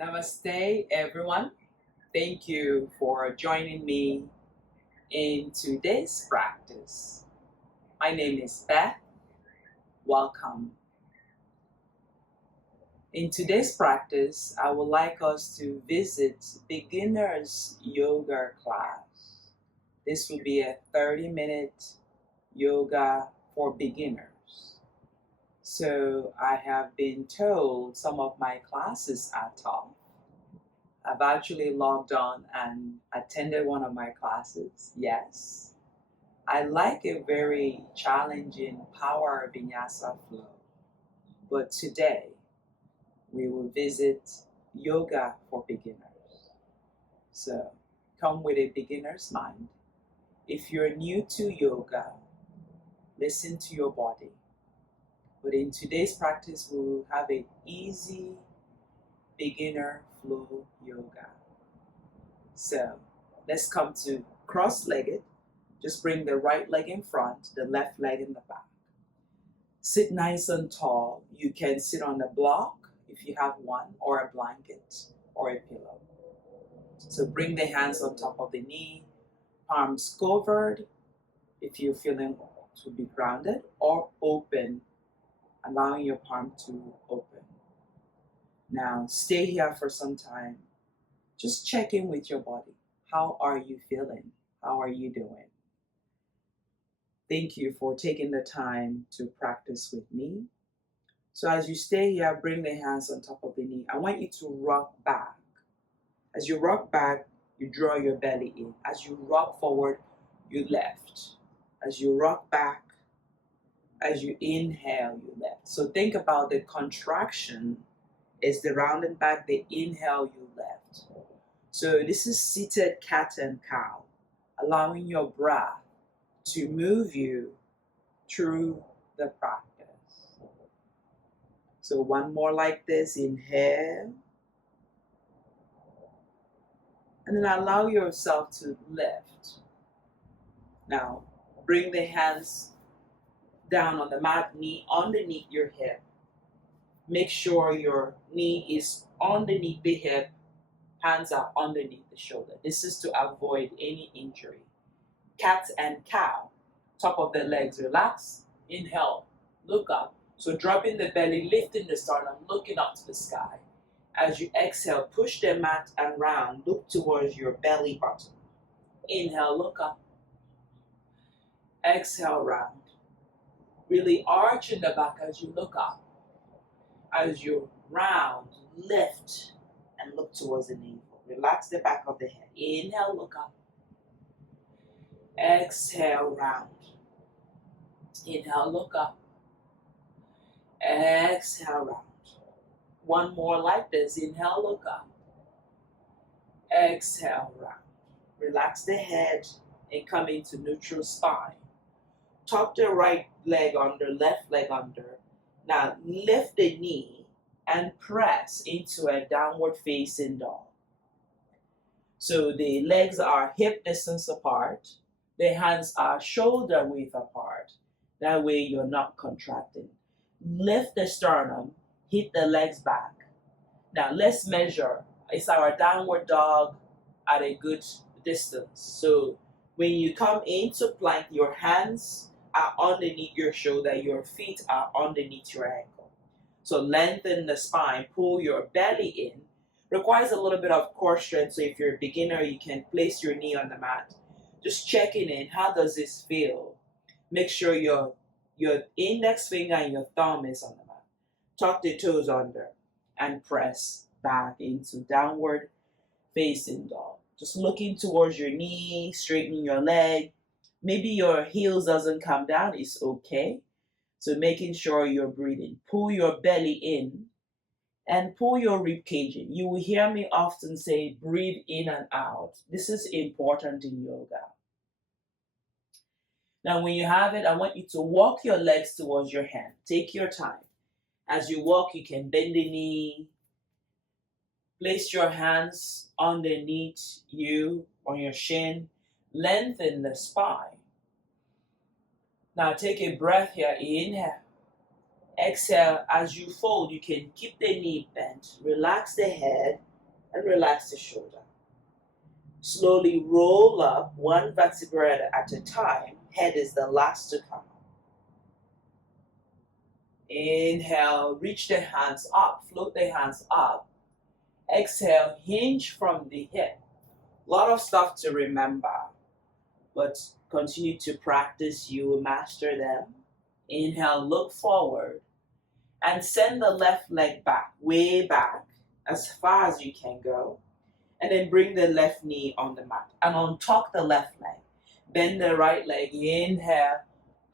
Namaste, everyone. Thank you for joining me in today's practice. My name is Beth. Welcome. In today's practice, I would like us to visit beginner's yoga class. This will be a 30-minute yoga for beginners. So I have been told some of my classes are tough. I've actually logged on and attended one of my classes. Yes, I like a very challenging power vinyasa flow. But today, we will visit yoga for beginners. So come with a beginner's mind. If you're new to yoga, listen to your body. But in today's practice, we will have an easy beginner flow yoga. So let's come to cross-legged. Just bring the right leg in front, the left leg in the back. Sit nice and tall. You can sit on a block if you have one, or a blanket, or a pillow. So bring the hands on top of the knee, palms covered if you're feeling to be grounded, or open, allowing your palm to open. Now stay here for some time. Just check in with your body. How are you feeling? How are you doing? Thank you for taking the time to practice with me. So as you stay here, bring the hands on top of the knee. I want you to rock back. As you rock back, you draw your belly in. As you rock forward, you lift. As you rock back, as you inhale, you lift. So think about the contraction is the rounding back, the inhale, you lift. So this is seated cat and cow, allowing your breath to move you through the practice. So one more like this, inhale. And then allow yourself to lift. Now, bring the hands down on the mat, knee underneath your hip. Make sure your knee is underneath the hip, hands are underneath the shoulder. This is to avoid any injury. Cat and cow, top of the legs relax, inhale, look up. So dropping the belly, lifting the sternum, looking up to the sky. As you exhale, push the mat and round, look towards your belly button. Inhale, look up. Exhale, round. Really arch in the back as you look up. As you round, lift, and look towards the navel. Relax the back of the head. Inhale, look up. Exhale, round. Inhale, look up. Exhale, round. One more like this. Inhale, look up. Exhale, round. Relax the head and come into neutral spine. Tuck the right leg under, left leg under. Now lift the knee and press into a downward facing dog. So the legs are hip distance apart. The hands are shoulder width apart. That way you're not contracting. Lift the sternum, hit the legs back. Now let's measure. It's our downward dog at a good distance. So when you come into plank, your hands are underneath your shoulder, your feet are underneath your ankle. So lengthen the spine, pull your belly in. Requires a little bit of core strength, so if you're a beginner, you can place your knee on the mat. Just checking in, how does this feel? Make sure your index finger and your thumb is on the mat. Tuck the toes under and press back into downward facing dog. Just looking towards your knee, straightening your leg. Maybe your heels doesn't come down, it's okay. So making sure you're breathing. Pull your belly in and pull your rib cage in. You will hear me often say breathe in and out. This is important in yoga. Now when you have it, I want you to walk your legs towards your hand. Take your time. As you walk, you can bend the knee. Place your hands underneath you on your shin. Lengthen the spine. Now take a breath here. Inhale. Exhale. As you fold, you can keep the knee bent. Relax the head. and relax the shoulder. Slowly roll up one vertebra at a time. Head is the last to come. Inhale, reach the hands up, float the hands up. Exhale, hinge from the hip. A lot of stuff to remember, but continue to practice, you will master them. Inhale, look forward, and send the left leg back, way back, as far as you can go. And then bring the left knee on the mat and untuck the left leg. Bend the right leg, inhale,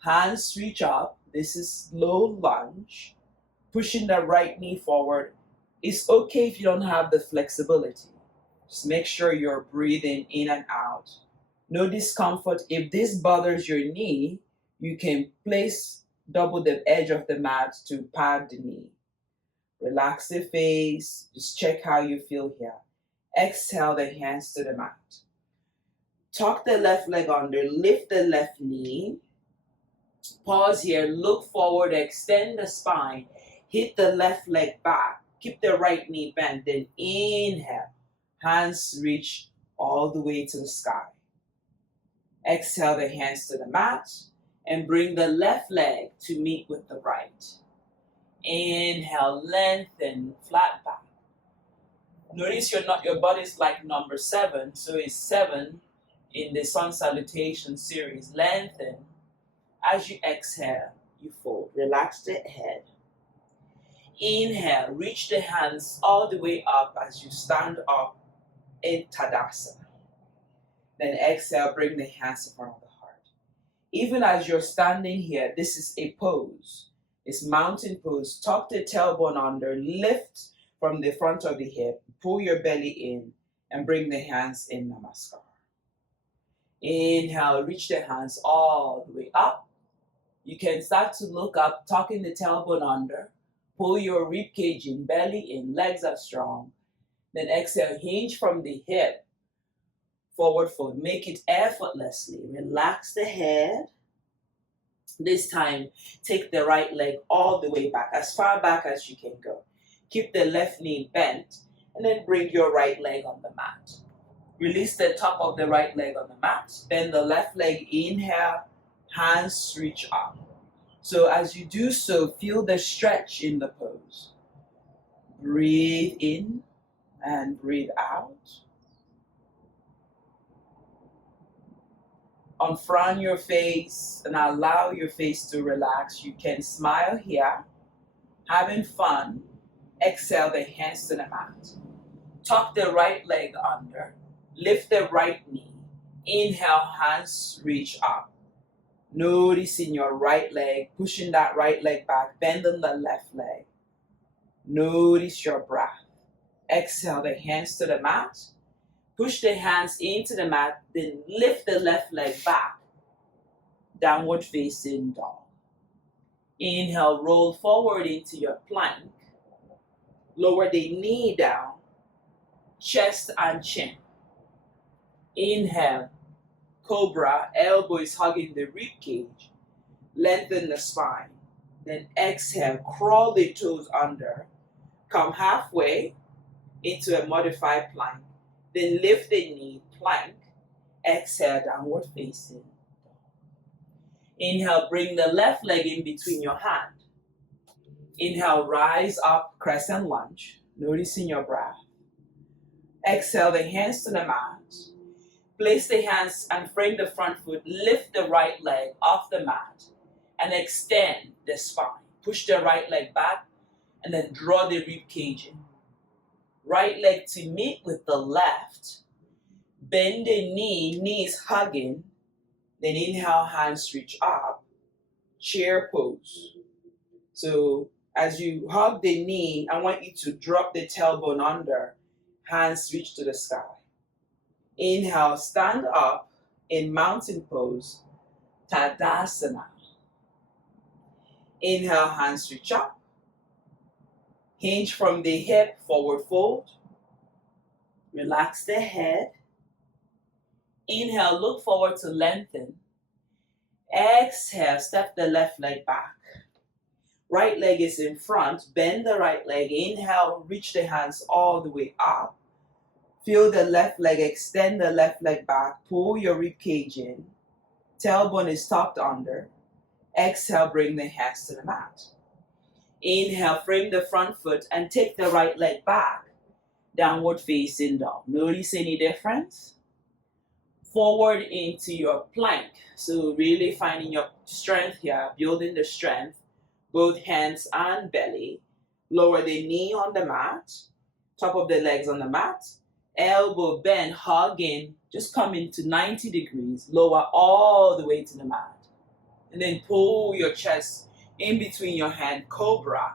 hands reach up. This is low lunge. Pushing the right knee forward. It's okay if you don't have the flexibility. Just make sure you're breathing in and out. No discomfort. If this bothers your knee, you can place double the edge of the mat to pad the knee. Relax the face. Just check how you feel here. Exhale the hands to the mat. Tuck the left leg under, lift the left knee. Pause here, look forward, extend the spine. Hit the left leg back. Keep the right knee bent. Then inhale. Hands reach all the way to the sky. Exhale the hands to the mat and bring the left leg to meet with the right. Inhale, lengthen, flat back. Notice your body's like number 7, so it's 7 in the sun salutation series. Lengthen. As you exhale, you fold. Relax the head. Inhale, reach the hands all the way up as you stand up in Tadasana. Then exhale, bring the hands in front of the heart. Even as you're standing here, this is a pose. It's mountain pose. Tuck the tailbone under, lift from the front of the hip, pull your belly in, and bring the hands in Namaskar. Inhale, reach the hands all the way up. You can start to look up, tucking the tailbone under, pull your rib cage in, belly in, legs are strong. Then exhale, hinge from the hip, forward fold. Make it effortlessly. Relax the head. This time, take the right leg all the way back, as far back as you can go. Keep the left knee bent, and then bring your right leg on the mat. Release the top of the right leg on the mat. Bend the left leg, inhale, hands reach up. So as you do so, feel the stretch in the pose. Breathe in and breathe out. Unfrown your face and allow your face to relax. You can smile here, having fun. Exhale the hands to the mat. Tuck the right leg under. Lift the right knee. Inhale, hands reach up. Noticing your right leg, pushing that right leg back, bending the left leg. Notice your breath. Exhale the hands to the mat. Push the hands into the mat, then lift the left leg back. Downward facing dog. Inhale, roll forward into your plank. Lower the knee down, chest and chin. Inhale, cobra, elbow is hugging the rib cage. Lengthen the spine. Then exhale, crawl the toes under. Come halfway into a modified plank. Then lift the knee, plank. Exhale, downward facing. Inhale, bring the left leg in between your hand. Inhale, rise up, crescent lunge. Noticing your breath. Exhale, the hands to the mat. Place the hands and frame the front foot. Lift the right leg off the mat and extend the spine. Push the right leg back and then draw the rib cage in. Right leg to meet with the left. Bend the knee, knees hugging. Then inhale, hands reach up. Chair pose. So as you hug the knee, I want you to drop the tailbone under. Hands reach to the sky. Inhale, stand up in mountain pose, Tadasana. Inhale, hands reach up. Hinge from the hip, forward fold. Relax the head. Inhale, look forward to lengthen. Exhale, step the left leg back. Right leg is in front. Bend the right leg. Inhale, reach the hands all the way up. Feel the left leg, extend the left leg back, pull your rib cage in. Tailbone is tucked under. Exhale, bring the hands to the mat. Inhale, frame the front foot and take the right leg back. Downward facing dog. Notice any difference? Forward into your plank. So really finding your strength here, building the strength, both hands and belly. Lower the knee on the mat, top of the legs on the mat. Elbow bend, hugging, just come into 90 degrees, lower all the way to the mat. And then pull your chest in between your hand, cobra.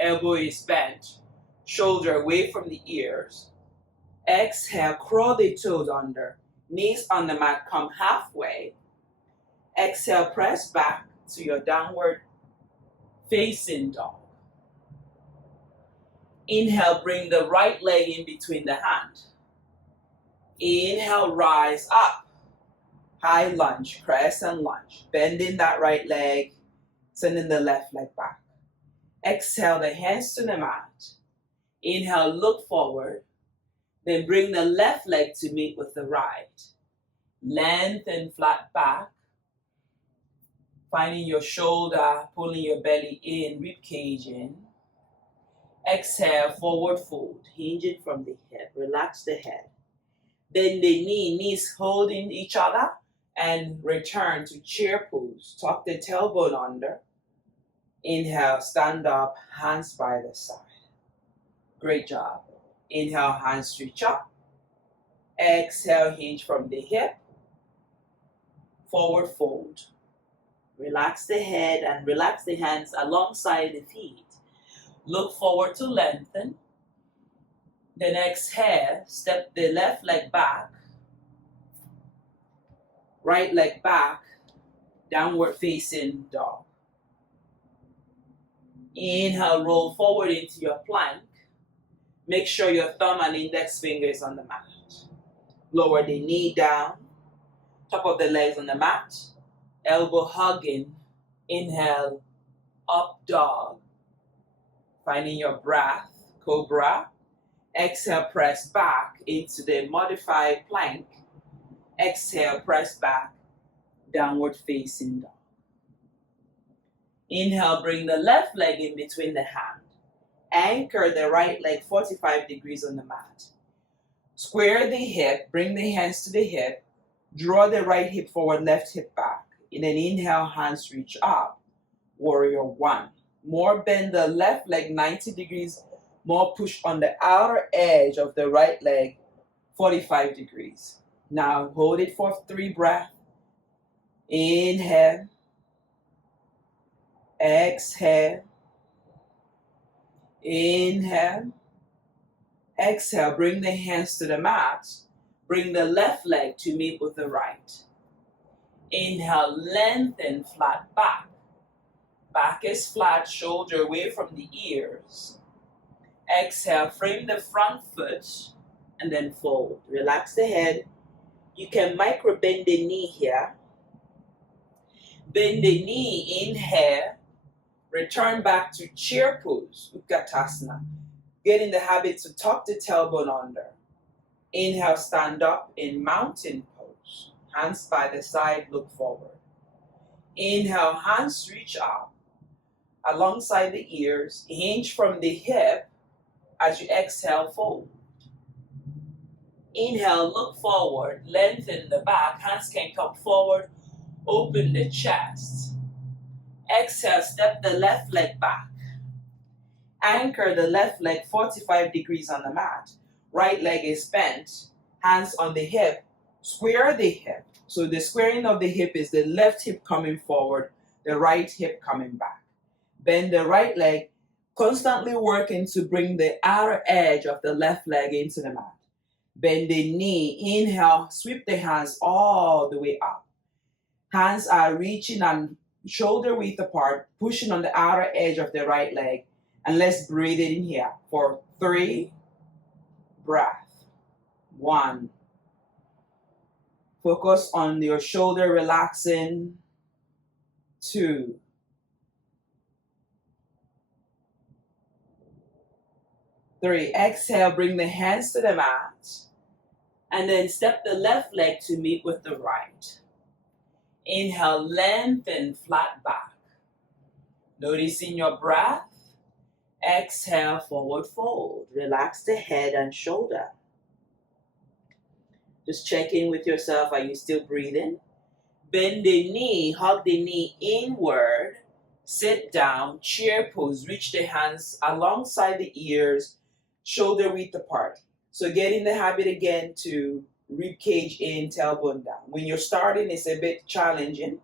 Elbow is bent, shoulder away from the ears. Exhale, crawl the toes under. Knees on the mat, come halfway. Exhale, press back to your downward facing dog. Inhale, bring the right leg in between the hand. Inhale, rise up. High lunge, crescent lunge. Bending that right leg, sending the left leg back. Exhale, the hands to the mat. Inhale, look forward. Then bring the left leg to meet with the right. Lengthen flat back. Finding your shoulder, pulling your belly in, rib cage in. Exhale, forward fold. Hinge it from the hip. Relax the head. Bend the knee, knees holding each other. And return to chair pose. Tuck the tailbone under. Inhale, stand up, hands by the side. Great job. Inhale, hands reach up. Exhale, hinge from the hip. Forward fold. Relax the head and relax the hands alongside the feet. Look forward to lengthen. Then exhale, step the left leg back. Right leg back. Downward facing dog. Inhale, roll forward into your plank. Make sure your thumb and index finger is on the mat. Lower the knee down. Top of the legs on the mat. Elbow hugging. Inhale, up dog. Finding your breath, cobra. Exhale, press back into the modified plank. Exhale, press back, downward facing dog. Inhale, bring the left leg in between the hand. Anchor the right leg 45 degrees on the mat. Square the hip, bring the hands to the hip. Draw the right hip forward, left hip back. In an inhale, hands reach up. Warrior one. More bend the left leg 90 degrees. More push on the outer edge of the right leg 45 degrees. Now hold it for 3 breaths. Inhale. Exhale. Inhale. Exhale. Bring the hands to the mat. Bring the left leg to meet with the right. Inhale, lengthen flat back. Back is flat, shoulder away from the ears. Exhale, frame the front foot and then fold. Relax the head. You can micro bend the knee here. Bend the knee, inhale. Return back to chair pose, Utkatasana. Get in the habit to tuck the tailbone under. Inhale, stand up in mountain pose. Hands by the side, look forward. Inhale, hands reach up alongside the ears. Hinge from the hip as you exhale, fold. Inhale, look forward, lengthen the back. Hands can come forward, open the chest. Exhale, step the left leg back. Anchor the left leg 45 degrees on the mat. Right leg is bent, hands on the hip. Square the hip. So the squaring of the hip is the left hip coming forward, the right hip coming back. Bend the right leg, constantly working to bring the outer edge of the left leg into the mat. Bend the knee, inhale, sweep the hands all the way up. Hands are reaching and shoulder width apart, pushing on the outer edge of the right leg. And let's breathe it in here for 3 breaths. 1. Focus on your shoulder relaxing. 2. 3. Exhale, bring the hands to the mat. And then step the left leg to meet with the right. Inhale, lengthen, flat back. Noticing your breath. Exhale, forward fold. Relax the head and shoulder. Just check in with yourself. Are you still breathing? Bend the knee, hug the knee inward. Sit down, chair pose. Reach the hands alongside the ears, shoulder width apart. So get in the habit again to rib cage in, tailbone down. When you're starting, it's a bit challenging.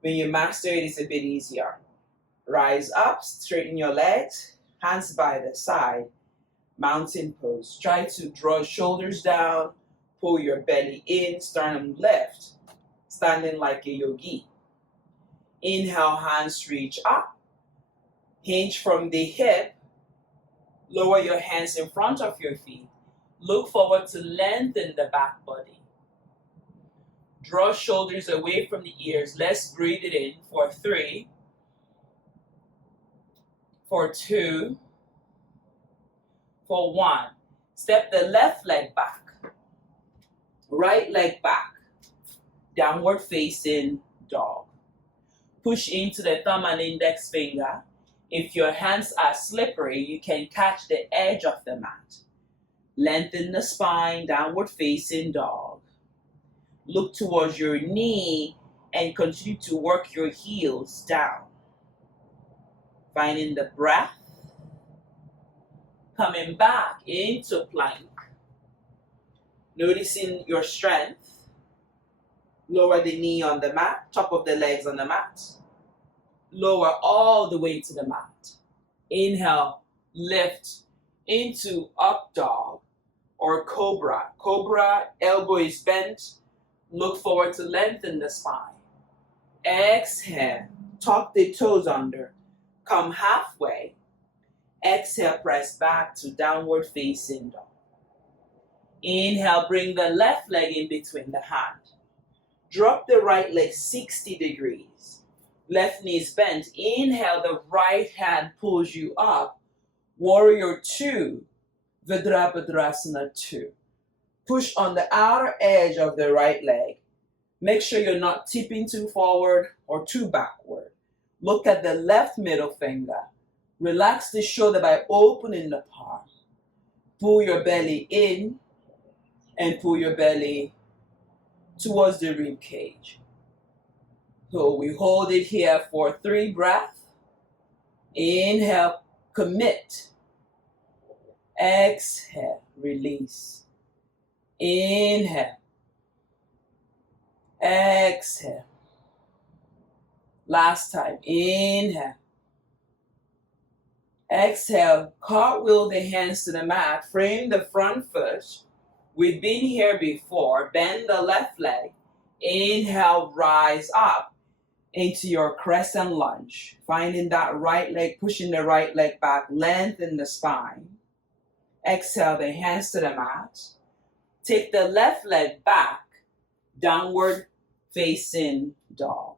When you master it, it's a bit easier. Rise up, straighten your legs, hands by the side, mountain pose. Try to draw shoulders down, pull your belly in, sternum left, standing like a yogi. Inhale, hands reach up, hinge from the hip, lower your hands in front of your feet. Look forward to lengthen the back body. Draw shoulders away from the ears. Let's breathe it in for 3, for 2, for 1. Step the left leg back, right leg back, downward facing dog. Push into the thumb and index finger. If your hands are slippery, you can catch the edge of the mat. Lengthen the spine, downward facing dog. Look towards your knee and continue to work your heels down. Finding the breath. Coming back into plank. Noticing your strength. Lower the knee on the mat, top of the legs on the mat. Lower all the way to the mat. Inhale, lift into up dog or cobra. Cobra, elbow is bent. Look forward to lengthen the spine. Exhale, tuck the toes under. Come halfway. Exhale, press back to downward facing dog. Inhale, bring the left leg in between the hand. Drop the right leg 60 degrees. Left knee is bent. Inhale, the right hand pulls you up. Warrior 2, Virabhadrasana 2. Push on the outer edge of the right leg. Make sure you're not tipping too forward or too backward. Look at the left middle finger. Relax the shoulder by opening the palm. Pull your belly in and pull your belly towards the rib cage. So we hold it here for 3 breaths. Inhale, commit. Exhale, release. Inhale. Exhale. Last time. Inhale. Exhale. Cartwheel the hands to the mat. Frame the front foot. We've been here before. Bend the left leg. Inhale, rise up into your crescent lunge. Finding that right leg, pushing the right leg back, lengthen the spine. Exhale, the hands to the mat. Take the left leg back, downward facing dog.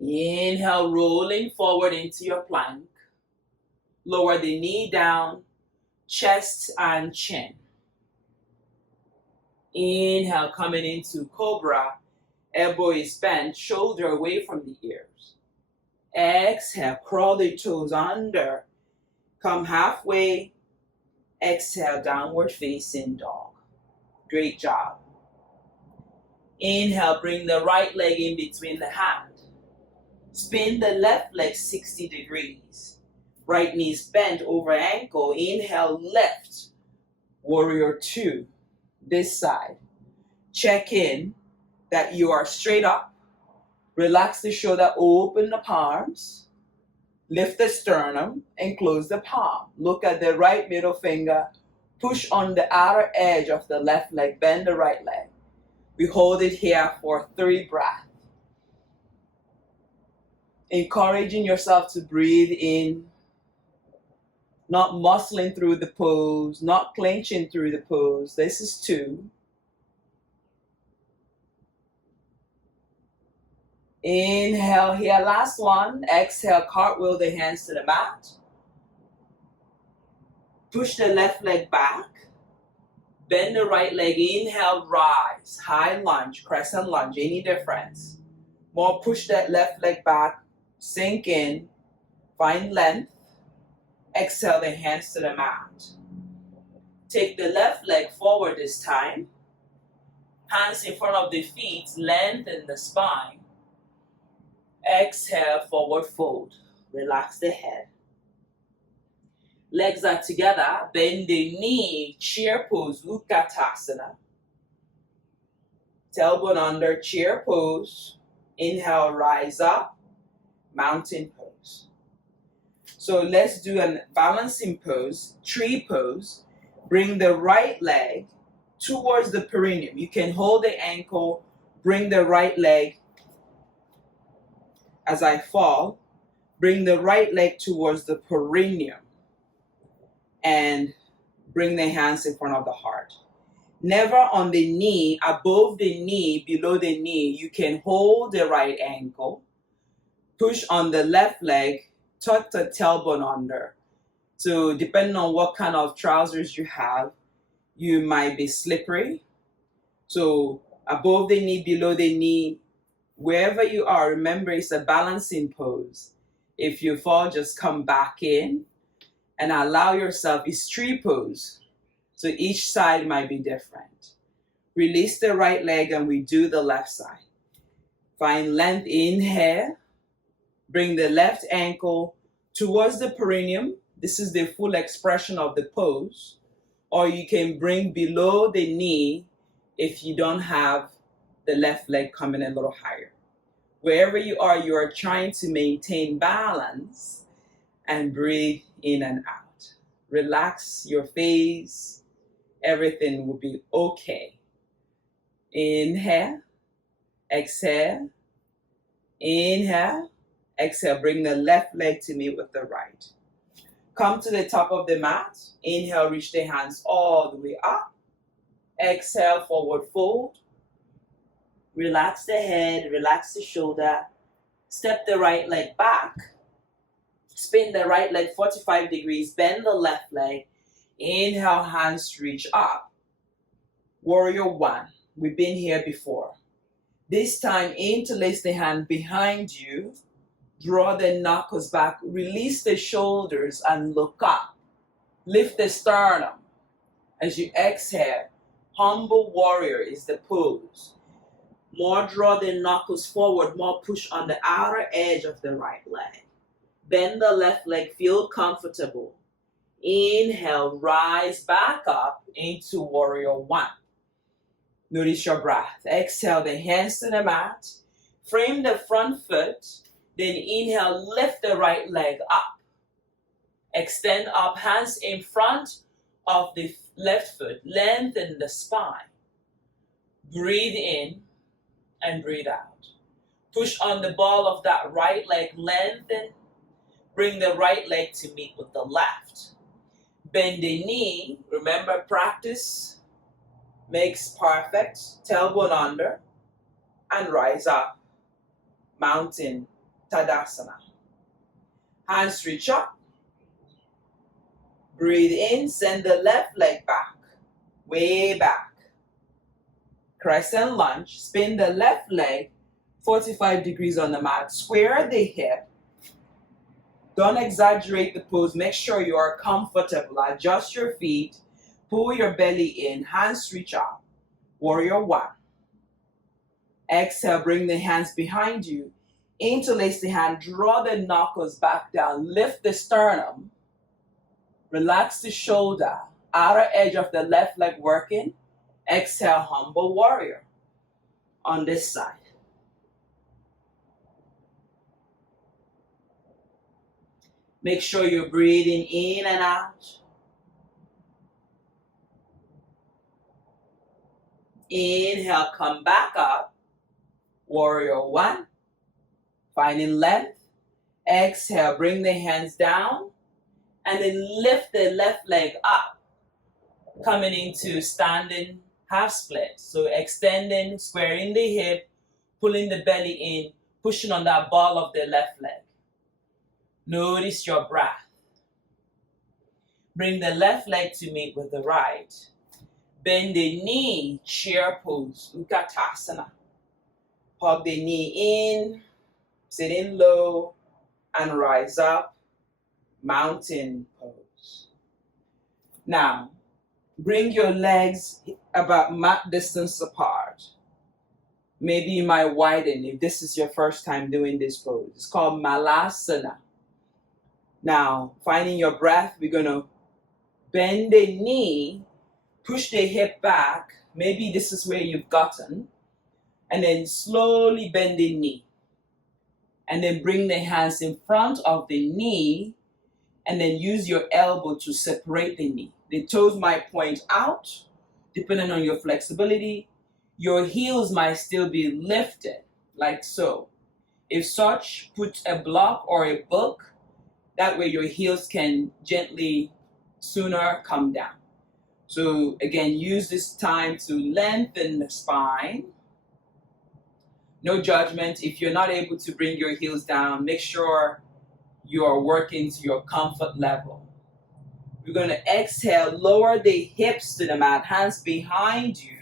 Inhale, rolling forward into your plank. Lower the knee down, chest and chin. Inhale, coming into cobra. Elbow is bent, shoulder away from the ears. Exhale, crawl the toes under. Come halfway. Exhale, downward facing dog. Great job. Inhale, bring the right leg in between the hand. Spin the left leg 60 degrees. Right knee is bent over ankle. Inhale, lift. Warrior 2. This side. Check in that you are straight up. Relax the shoulder, open the palms. Lift the sternum and close the palm. Look at the right middle finger. Push on the outer edge of the left leg. Bend the right leg. We hold it here for 3 breaths. Encouraging yourself to breathe in. Not muscling through the pose. Not clenching through the pose. This is 2. Inhale here, last one. Exhale, cartwheel the hands to the mat. Push the left leg back. Bend the right leg, inhale, rise. High lunge, crescent lunge, any difference? More, push that left leg back, sink in, find length. Exhale the hands to the mat. Take the left leg forward this time. Hands in front of the feet, lengthen the spine. Exhale, forward fold. Relax the head. Legs are together, bend the knee, chair pose, Utkatasana. Tailbone under, chair pose. Inhale, rise up, mountain pose. So let's do a balancing pose, tree pose. Bring the right leg towards the perineum. You can hold the ankle, bring the right leg as I fall. Bring the right leg towards the perineum and bring the hands in front of the heart. Never on the knee, above the knee, below the knee. You can hold the right ankle, push on the left leg, tuck the tailbone under. So depending on what kind of trousers you have, you might be slippery. So above the knee, below the knee, wherever you are, remember it's a balancing pose. If you fall, just come back in and allow yourself, it's tree pose. So each side might be different. Release the right leg and we do the left side. Find length, inhale. Bring the left ankle towards the perineum. This is the full expression of the pose. Or you can bring below the knee if you don't have the left leg coming a little higher. Wherever you are trying to maintain balance and breathe in and out. Relax your face. Everything will be okay. Inhale, exhale, inhale, exhale. Bring the left leg to meet with the right. Come to the top of the mat. Inhale, reach the hands all the way up. Exhale, forward fold. Relax the head, relax the shoulder. Step the right leg back. Spin the right leg 45 degrees. Bend the left leg. Inhale, hands reach up. Warrior one. We've been here before. This time, interlace the hand behind you. Draw the knuckles back. Release the shoulders and look up. Lift the sternum. As you exhale, humble warrior is the pose. More draw the knuckles forward. More push on the outer edge of the right leg. Bend the left leg. Feel comfortable. Inhale, rise back up into warrior one. Notice your breath. Exhale, the hands to the mat. Frame the front foot. Then inhale, lift the right leg up. Extend up, hands in front of the left foot. Lengthen the spine. Breathe in and breathe out. Push on the ball of that right leg. Lengthen. Bring the right leg to meet with the left. Bend the knee. Remember, practice makes perfect. Tailbone under and rise up. Mountain Tadasana. Hands reach up. Breathe in. Send the left leg back. Way back. Crescent lunge. Spin the left leg 45 degrees on the mat. Square the hip. Don't exaggerate the pose. Make sure you are comfortable. Adjust your feet. Pull your belly in. Hands reach up. Warrior one. Exhale. Bring the hands behind you. Interlace the hand. Draw the knuckles back down. Lift the sternum. Relax the shoulder. Outer edge of the left leg working. Exhale, humble warrior. On this side. Make sure you're breathing in and out. Inhale, come back up. Warrior one. Finding length. Exhale, bring the hands down. And then lift the left leg up. Coming into standing half split. So extending, squaring the hip, pulling the belly in, pushing on that ball of the left leg. Notice your breath. Bring the left leg to meet with the right. Bend the knee, chair pose, Utkatasana. Hug the knee in, sitting low, and rise up, mountain pose. Now, bring your legs about mat distance apart. Maybe you might widen if this is your first time doing this pose. It's called Malasana. Now, finding your breath, we're going to bend the knee, push the hip back. Maybe this is where you've gotten. And then slowly bend the knee. And then bring the hands in front of the knee. And then use your elbow to separate the knee. The toes might point out, depending on your flexibility. Your heels might still be lifted, like so. If such, put a block or a book. That way your heels can gently, sooner come down. So again, use this time to lengthen the spine. No judgment. If you're not able to bring your heels down, make sure you are working to your comfort level. We're going to exhale, lower the hips to the mat, hands behind you,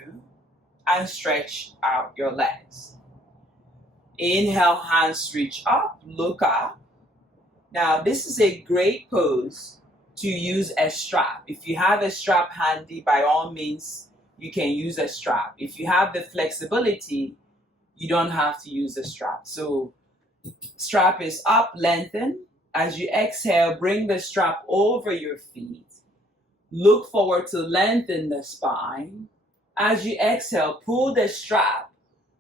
and stretch out your legs. Inhale, hands reach up, look up. Now, this is a great pose to use a strap. If you have a strap handy, by all means, you can use a strap. If you have the flexibility, you don't have to use a strap. So, strap is up, lengthen. As you exhale, bring the strap over your feet. Look forward to lengthen the spine. As you exhale, pull the strap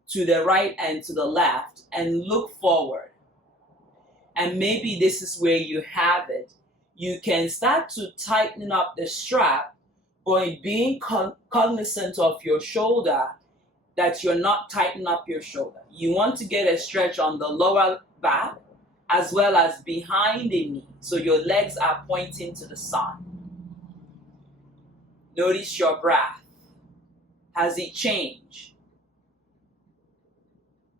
to the right and to the left and look forward. And maybe this is where you have it. You can start to tighten up the strap by being cognizant of your shoulder, that you're not tightening up your shoulder. You want to get a stretch on the lower back as well as behind the knee, so your legs are pointing to the sun. Notice your breath. Has it changed?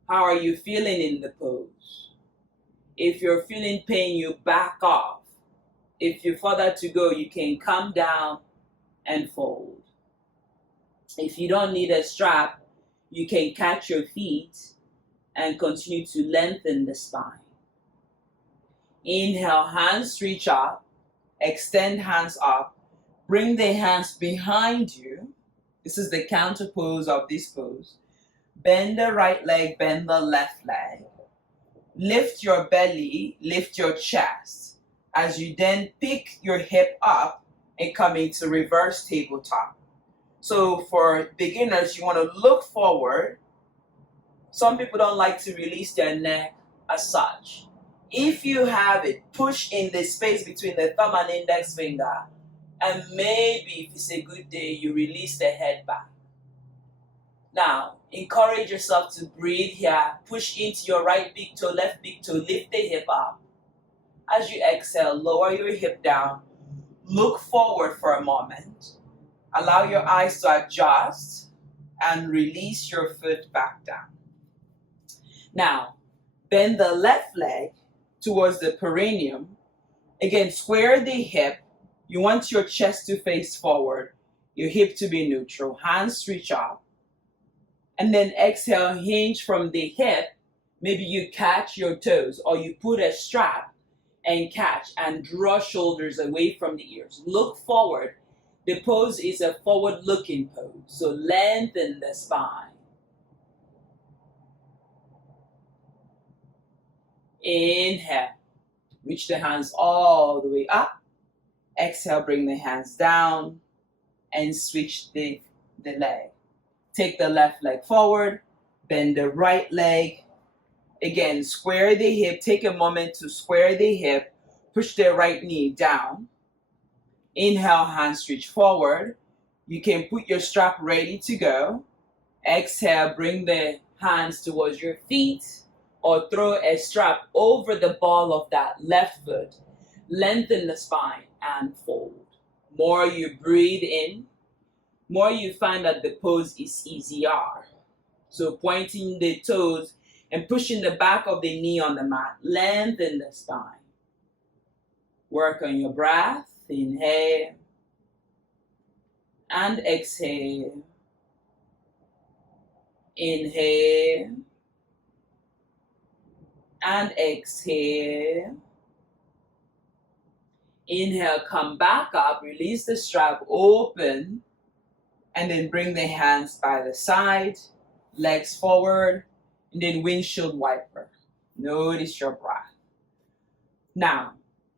How are you feeling in the pose? If you're feeling pain, you back off. If you're further to go, you can come down and fold. If you don't need a strap, you can catch your feet and continue to lengthen the spine. Inhale, hands reach up, extend hands up, bring the hands behind you. This is the counter pose of this pose. Bend the right leg, bend the left leg. Lift your belly, lift your chest. As you then pick your hip up and come into reverse tabletop. So for beginners, you want to look forward. Some people don't like to release their neck as such. If you have it, push in the space between the thumb and index finger. And maybe if it's a good day, you release the head back. Now, encourage yourself to breathe here. Push into your right big toe, left big toe. Lift the hip up. As you exhale, lower your hip down. Look forward for a moment. Allow your eyes to adjust and release your foot back down. Now, bend the left leg towards the perineum. Again, square the hip. You want your chest to face forward, your hip to be neutral. Hands reach up. And then exhale, hinge from the hip. Maybe you catch your toes or you put a strap and catch and draw shoulders away from the ears. Look forward. The pose is a forward-looking pose. So lengthen the spine. Inhale. Reach the hands all the way up. Exhale, bring the hands down and switch the leg. Take the left leg forward, bend the right leg. Again, square the hip. Take a moment to square the hip. Push the right knee down. Inhale, hands reach forward. You can put your strap ready to go. Exhale, bring the hands towards your feet or throw a strap over the ball of that left foot. Lengthen the spine and fold. More you breathe in, more you find that the pose is easier. So pointing the toes and pushing the back of the knee on the mat. Lengthen the spine. Work on your breath. Inhale. and exhale. Inhale and exhale. Inhale, come back up, release the strap, open, and then bring the hands by the side, legs forward, and then windshield wiper. Notice your breath. Now,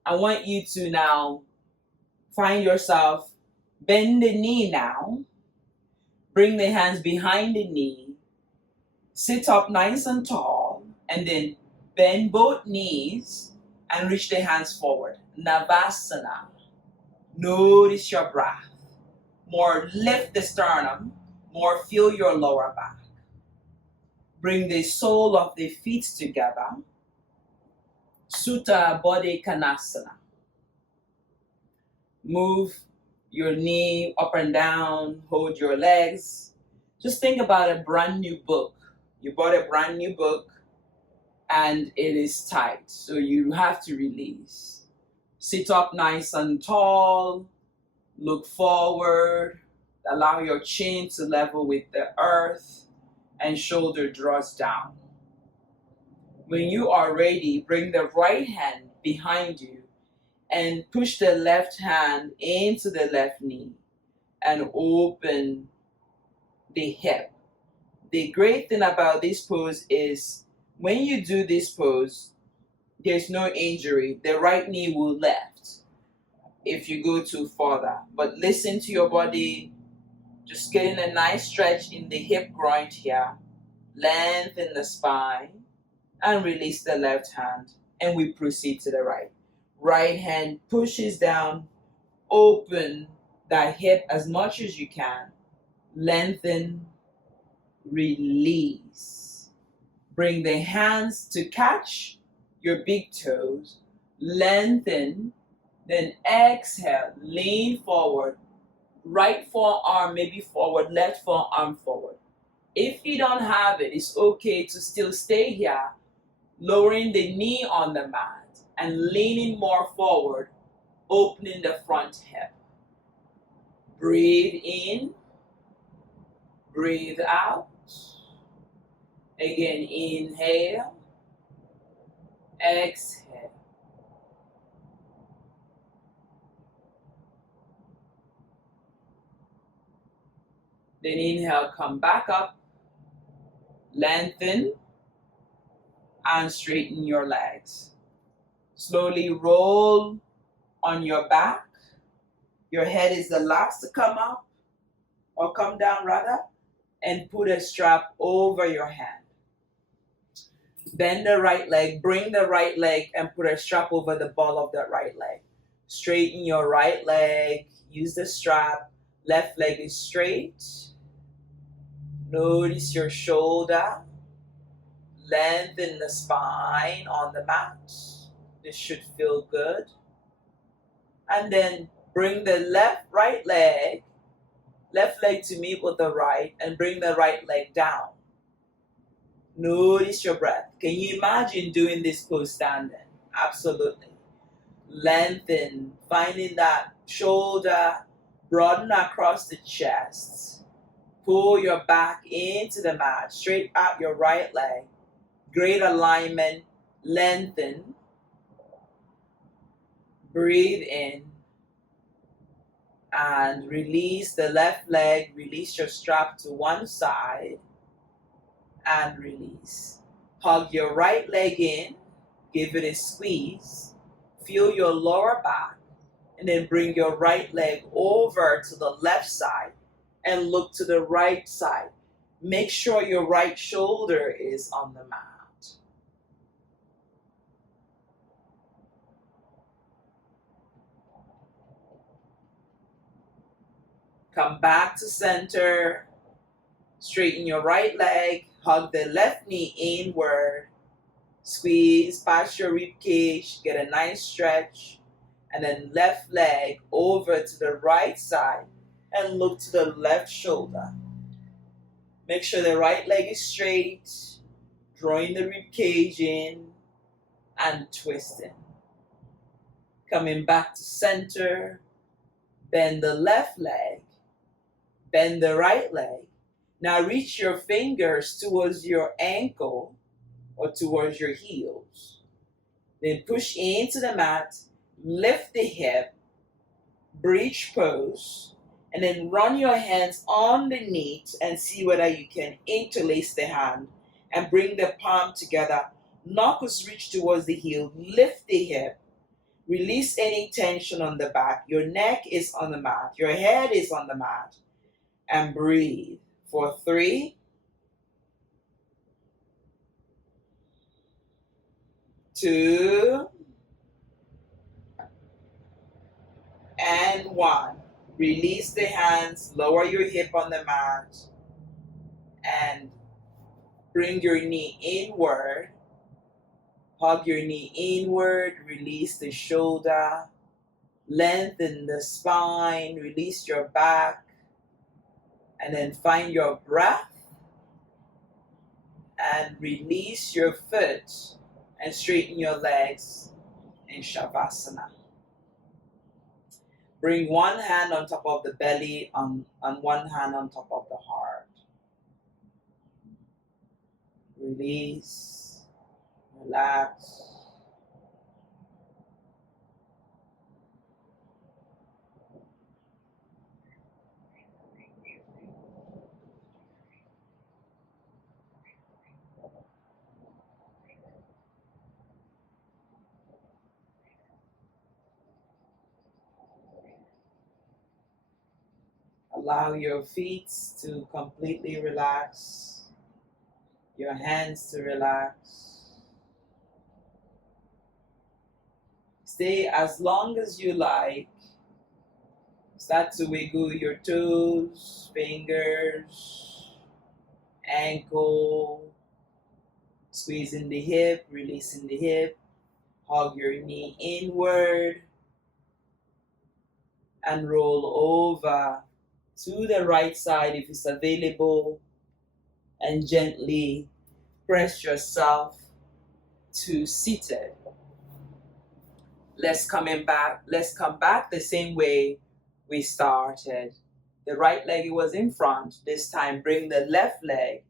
I want you to now find yourself, bend the knee now, bring the hands behind the knee, sit up nice and tall, and then bend both knees and reach the hands forward. Navasana. Notice your breath. More lift the sternum, more feel your lower back. Bring the sole of the feet together. Sutta Bodhi Konasana. Move your knee up and down, hold your legs. Just think about a brand new book. You bought a brand new book and it is tight, so you have to release. Sit up nice and tall, look forward, allow your chin to level with the earth and shoulder draws down. When you are ready, bring the right hand behind you and push the left hand into the left knee and open the hip. The great thing about this pose is when you do this pose, there's no injury. The right knee will lift if you go too further. But listen to your body, just getting a nice stretch in the hip groin here, lengthen the spine, and release the left hand, and we proceed to the right. Right hand pushes down, open that hip as much as you can, lengthen, release. Bring the hands to catch your big toes, lengthen, then exhale, lean forward, right forearm maybe forward, left forearm forward. If you don't have it, it's okay to still stay here, lowering the knee on the mat and leaning more forward, opening the front hip. Breathe in, breathe out. Again, inhale, exhale. Then inhale, come back up, lengthen, and straighten your legs. Slowly roll on your back. Your head is the last to come up, or come down rather, and put a strap over your hand. Bend the right leg, bring the right leg and put a strap over the ball of the right leg. Straighten your right leg, use the strap, left leg is straight. Notice your shoulder, lengthen the spine on the mat. This should feel good. And then bring the right leg to meet with the right and bring the right leg down. Notice your breath. Can you imagine doing this pose standing? Absolutely. Lengthen, finding that shoulder, broaden across the chest. Pull your back into the mat, straight out your right leg. Great alignment, lengthen. Breathe in and release the left leg, release your strap to one side and release. Hug your right leg in, give it a squeeze, feel your lower back, and then bring your right leg over to the left side and look to the right side. Make sure your right shoulder is on the mat. Come back to center, straighten your right leg, hug the left knee inward, squeeze past your rib cage, get a nice stretch, and then left leg over to the right side and look to the left shoulder. Make sure the right leg is straight, drawing the rib cage in and twisting. Coming back to center, bend the left leg, Bend the right leg. Now reach your fingers towards your ankle or towards your heels. Then push into the mat, lift the hip, bridge pose, and then run your hands underneath and see whether you can interlace the hand and bring the palm together. Knuckles reach towards the heel, lift the hip, release any tension on the back. Your neck is on the mat, your head is on the mat, and breathe for 3, 2, and 1. Release the hands, lower your hip on the mat, and bring your knee inward. Hug your knee inward, release the shoulder, lengthen the spine, release your back, and then find your breath and release your foot and straighten your legs in Shavasana. Bring one hand on top of the belly and one hand on top of the heart. Release, relax. Allow your feet to completely relax, your hands to relax. Stay as long as you like. Start to wiggle your toes, fingers, ankle, squeezing the hip, releasing the hip. Hug your knee inward and roll over to the right side if it's available, and gently press yourself to seated. Let's come back the same way we started. The right leg was in front. This time bring the left leg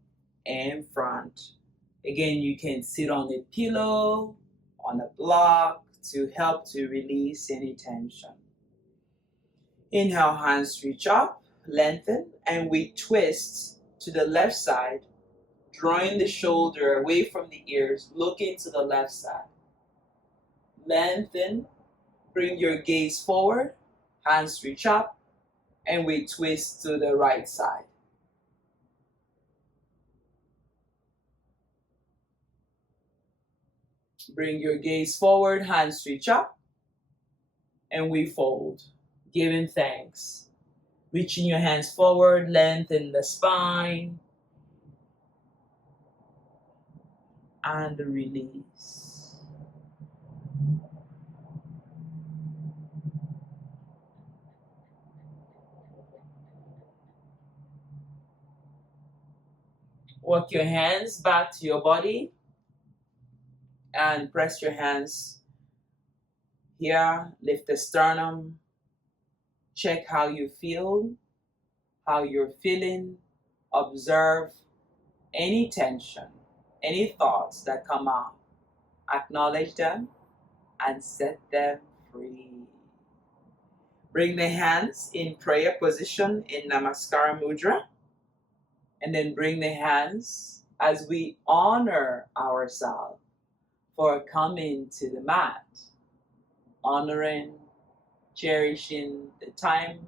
in front. Again, you can sit on a pillow, on a block to help to release any tension. Inhale, hands reach up, lengthen, and we twist to the left side, drawing the shoulder away from the ears, looking to the left side. Lengthen, bring your gaze forward, hands reach up, and we twist to the right side. Bring your gaze forward, hands reach up, and we fold, giving thanks. Reaching your hands forward, lengthen the spine, and release. Walk your hands back to your body and press your hands here. Lift the sternum. Check how you feel, how you're feeling. Observe any tension, any thoughts that come up. Acknowledge them and set them free. Bring the hands in prayer position in Namaskara Mudra. And then bring the hands as we honor ourselves for coming to the mat. Honoring, cherishing the time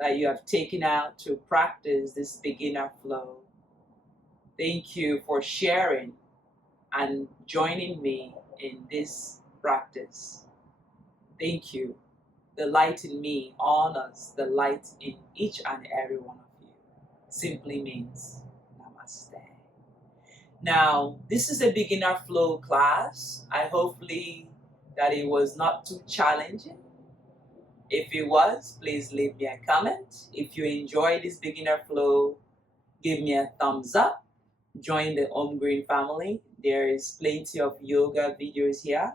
that you have taken out to practice this beginner flow. Thank you for sharing and joining me in this practice. Thank you. The light in me honors the light in each and every one of you. Simply means namaste. Now, this is a beginner flow class. I hopefully that it was not too challenging. If it was, please leave me a comment. If you enjoyed this beginner flow, give me a thumbs up. Join the Home Green family. There is plenty of yoga videos here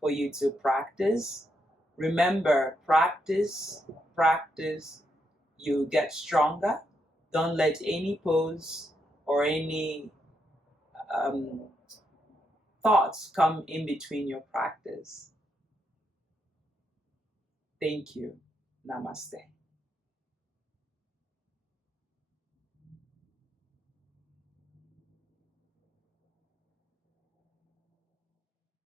for you to practice. Remember, practice, practice. you get stronger. Don't let any pose or any um, thoughts come in between your practice. Thank you. Namaste.